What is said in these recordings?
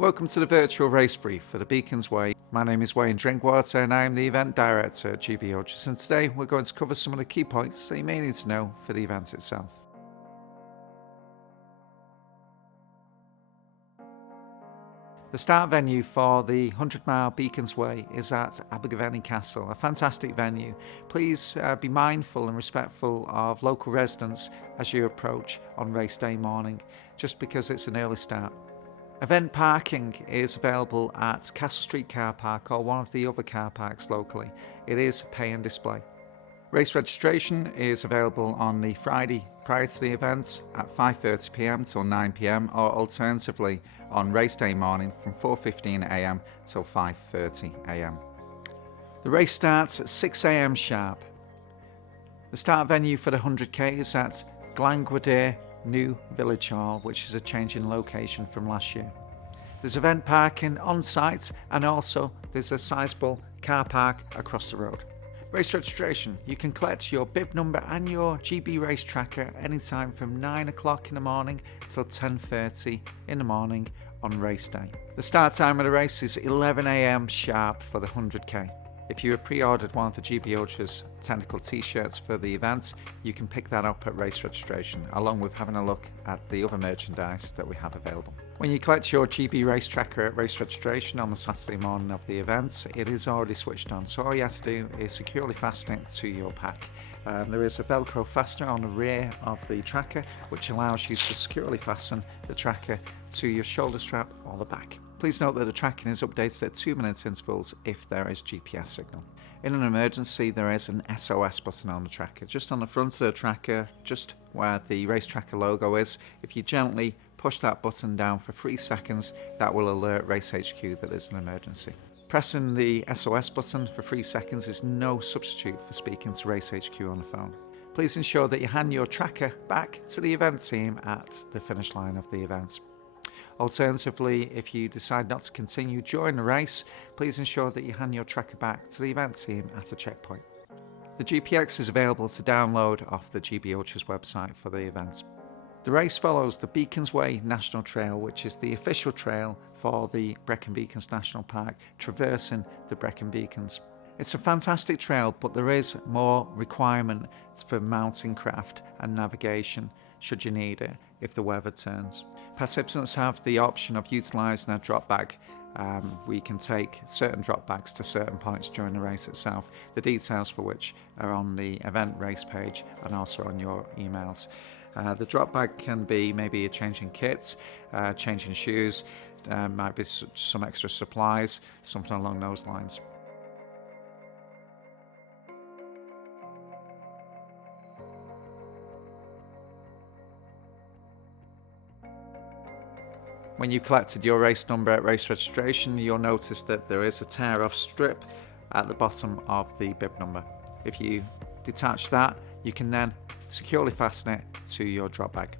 Welcome to the virtual race brief for the Beacons Way. My name is Wayne Drinkwater and I am the event director at GB Ultras, and today we're going to cover some of the key points that you may need to know for the event itself. The start venue for the 100-mile Beacons Way is at Abergavenny Castle, a fantastic venue. Please be mindful and respectful of local residents as you approach on race day morning, just because it's an early start. Event parking is available at Castle Street Car Park or one of the other car parks locally. It is pay and display. Race registration is available on the Friday prior to the event at 5:30 p.m. till 9 p.m. or alternatively on race day morning from 4:15 a.m. till 5:30 a.m. The race starts at 6 a.m. sharp. The start venue for the 100k is at Drinkwater New Village Hall, which is a change in location from last year. There's event parking on site and also there's a sizable car park across the road. Race registration. You can collect your bib number and your GB race tracker anytime from 9 o'clock in the morning till 10:30 in the morning on race day. The start time of the race is 11 a.m. sharp for the 100k. If you have pre-ordered one of the GB Ultras technical t-shirts for the event, you can pick that up at race registration, along with having a look at the other merchandise that we have available. When you collect your GB race tracker at race registration on the Saturday morning of the event, it is already switched on, so all you have to do is securely fasten it to your pack. There is a Velcro fastener on the rear of the tracker, which allows you to securely fasten the tracker to your shoulder strap or the back. Please note that the tracking is updated at 2-minute intervals if there is GPS signal. In an emergency, there is an SOS button on the tracker, just on the front of the tracker, just where the race tracker logo is. If you gently push that button down for 3 seconds, that will alert Race HQ that there's an emergency. Pressing the SOS button for 3 seconds is no substitute for speaking to Race HQ on the phone. Please ensure that you hand your tracker back to the event team at the finish line of the event. Alternatively, if you decide not to continue during the race, please ensure that you hand your tracker back to the event team at a checkpoint. The GPX is available to download off the GB Ultras website for the event. The race follows the Beacons Way National Trail, which is the official trail for the Brecon Beacons National Park, traversing the Brecon Beacons. It's a fantastic trail, but there is more requirement for mountain craft and navigation should you need it if the weather turns. Participants have the option of utilising a drop bag. We can take certain drop bags to certain points during the race itself, the details for which are on the event race page and also on your emails. The drop bag can be maybe a change in kit, change in shoes, might be some extra supplies, something along those lines. When you've collected your race number at race registration, you'll notice that there is a tear-off strip at the bottom of the bib number. If you detach that, you can then securely fasten it to your drop bag.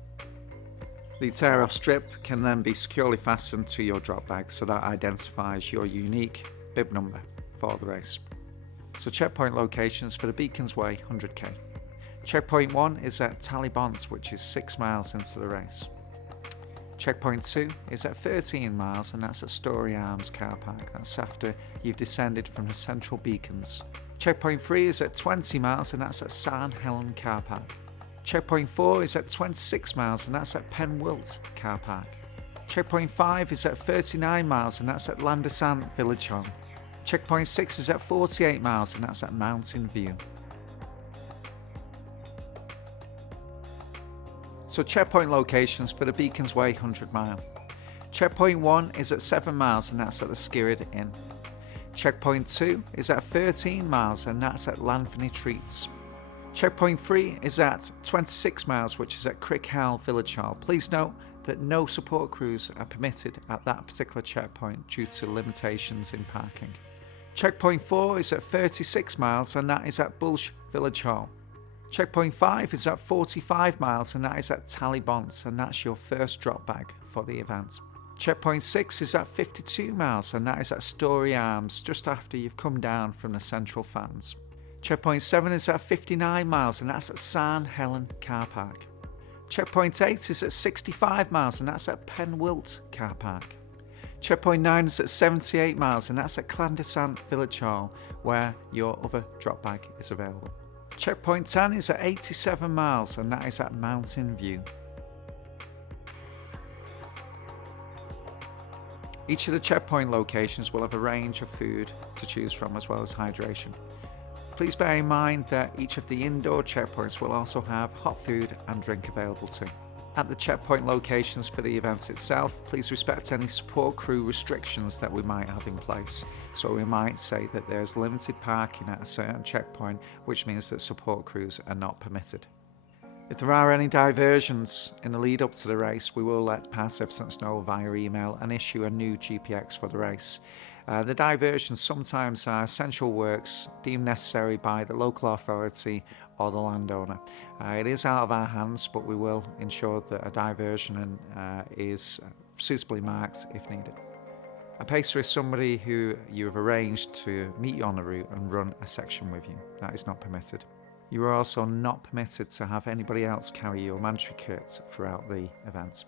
The tear-off strip can then be securely fastened to your drop bag, so that identifies your unique bib number for the race. So checkpoint locations for the Beacons Way 100k. Checkpoint 1 is at Tallybont, which is 6 miles into the race. Checkpoint 2 is at 13 miles and that's at Story Arms car park. That's after you've descended from the central beacons. Checkpoint 3 is at 20 miles and that's at San Helen car park. Checkpoint 4 is at 26 miles and that's at Penwilt car park. Checkpoint 5 is at 39 miles and that's at Landesant Village Hall. Checkpoint 6 is at 48 miles and that's at Mountain View. So checkpoint locations for the Beacons Way 100 mile. Checkpoint 1 is at 7 miles and that's at the Skirrid Inn. Checkpoint 2 is at 13 miles and that's at Lanfany Treats. Checkpoint 3 is at 26 miles, which is at Crickhall Village Hall. Please note that no support crews are permitted at that particular checkpoint due to limitations in parking. Checkpoint 4 is at 36 miles and that is at Bulsh Village Hall. Checkpoint 5 is at 45 miles and that is at Tallybont, and that's your first drop bag for the event. Checkpoint 6 is at 52 miles and that is at Story Arms, just after you've come down from the Central Fans. Checkpoint 7 is at 59 miles and that's at San Helen car park. Checkpoint 8 is at 65 miles and that's at Penwilt car park. Checkpoint 9 is at 78 miles and that's at Clandestin Village Hall, where your other drop bag is available. Checkpoint 10 is at 87 miles and that is at Mountain View. Each of the checkpoint locations will have a range of food to choose from as well as hydration. Please bear in mind that each of the indoor checkpoints will also have hot food and drink available too. At the checkpoint locations for the event itself, please respect any support crew restrictions that we might have in place. So we might say that there's limited parking at a certain checkpoint, which means that support crews are not permitted. If there are any diversions in the lead up to the race, we will let participants know via email and issue a new GPX for the race. The diversions sometimes are essential works deemed necessary by the local authority or the landowner. It is out of our hands, but we will ensure that a diversion is suitably marked if needed. A pacer is somebody who you have arranged to meet you on the route and run a section with you. That is not permitted. You are also not permitted to have anybody else carry your mandatory kit throughout the event.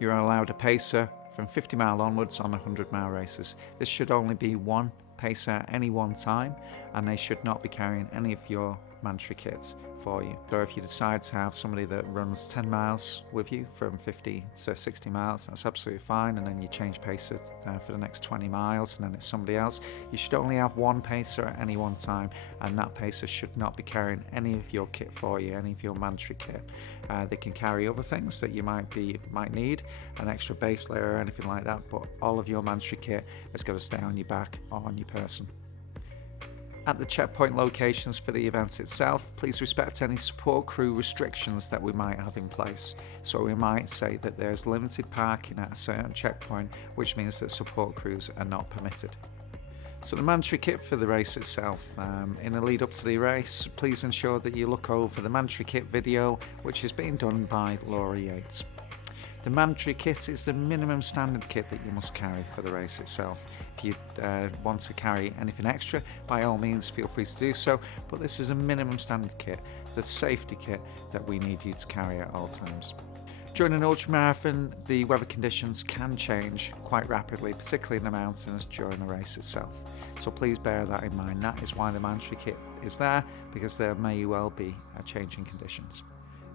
You are allowed a pacer from 50 mile onwards on 100 mile races. This should only be one pacer at any one time, and they should not be carrying any of your mandatory kits for you. So if you decide to have somebody that runs 10 miles with you from 50 to 60 miles, that's absolutely fine, and then you change pacer for the next 20 miles and then it's somebody else. You should only have one pacer at any one time, and that pacer should not be carrying any of your kit for you, any of your mandatory kit. They can carry other things that you might need, an extra base layer or anything like that, but all of your mandatory kit has got to stay on your back or on your person. At the checkpoint locations for the event itself, please respect any support crew restrictions that we might have in place. So we might say that there's limited parking at a certain checkpoint, which means that support crews are not permitted. So the mandatory kit for the race itself. In the lead up to the race, please ensure that you look over the mandatory kit video, which is being done by Laura Yates. The mandatory kit is the minimum standard kit that you must carry for the race itself. If you want to carry anything extra, by all means feel free to do so, but this is a minimum standard kit, the safety kit that we need you to carry at all times. During an ultramarathon, the weather conditions can change quite rapidly, particularly in the mountains during the race itself. So please bear that in mind. That is why the mandatory kit is there, because there may well be a change in conditions.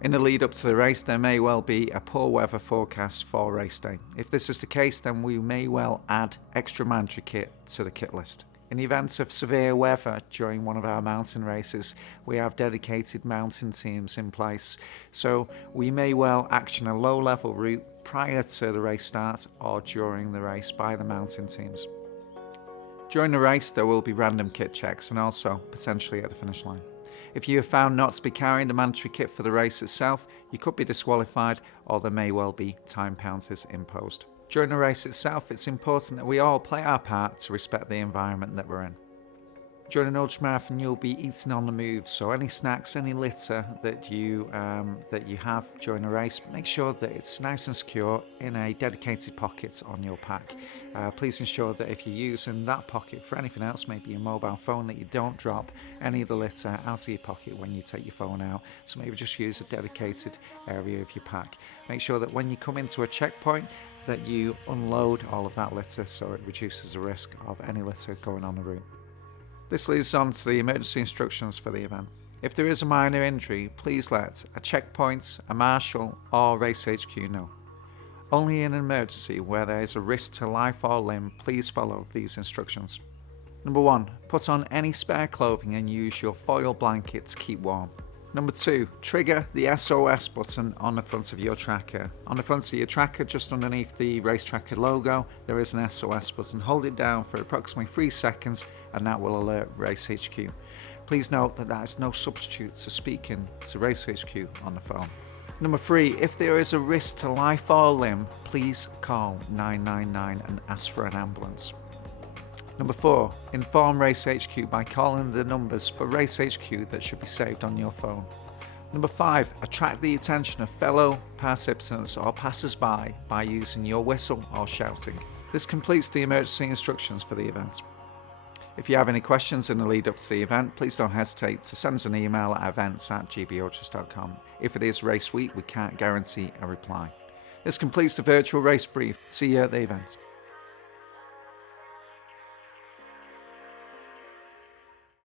In the lead up to the race, there may well be a poor weather forecast for race day. If this is the case, then we may well add extra mandatory kit to the kit list. In the event of severe weather during one of our mountain races, we have dedicated mountain teams in place. So we may well action a low-level route prior to the race start or during the race by the mountain teams. During the race, there will be random kit checks and also potentially at the finish line. If you are found not to be carrying the mandatory kit for the race itself, you could be disqualified, or there may well be time penalties imposed. During the race itself, it's important that we all play our part to respect the environment that we're in. During an ultramarathon, you'll be eating on the move, so any snacks, any litter that you have during a race, make sure that it's nice and secure in a dedicated pocket on your pack. Please ensure that if you're using that pocket for anything else, maybe your mobile phone, that you don't drop any of the litter out of your pocket when you take your phone out. So maybe just use a dedicated area of your pack. Make sure that when you come into a checkpoint, that you unload all of that litter so it reduces the risk of any litter going on the route. This leads on to the emergency instructions for the event. If there is a minor injury, please let a checkpoint, a marshal or race HQ know. Only in an emergency where there is a risk to life or limb, please follow these instructions. Number 1, put on any spare clothing and use your foil blanket to keep warm. Number 2, trigger the SOS button on the front of your tracker. On the front of your tracker, just underneath the race tracker logo, there is an SOS button. Hold it down for approximately 3 seconds and that will alert Race HQ. Please note that that is no substitute to speaking to Race HQ on the phone. Number 3, if there is a risk to life or limb, please call 999 and ask for an ambulance. Number 4, inform Race HQ by calling the numbers for Race HQ that should be saved on your phone. Number 5, attract the attention of fellow participants or passers-by by using your whistle or shouting. This completes the emergency instructions for the event. If you have any questions in the lead up to the event, please don't hesitate to send us an email at events@gbultras.com. If it is race week, we can't guarantee a reply. This completes the virtual race brief. See you at the event.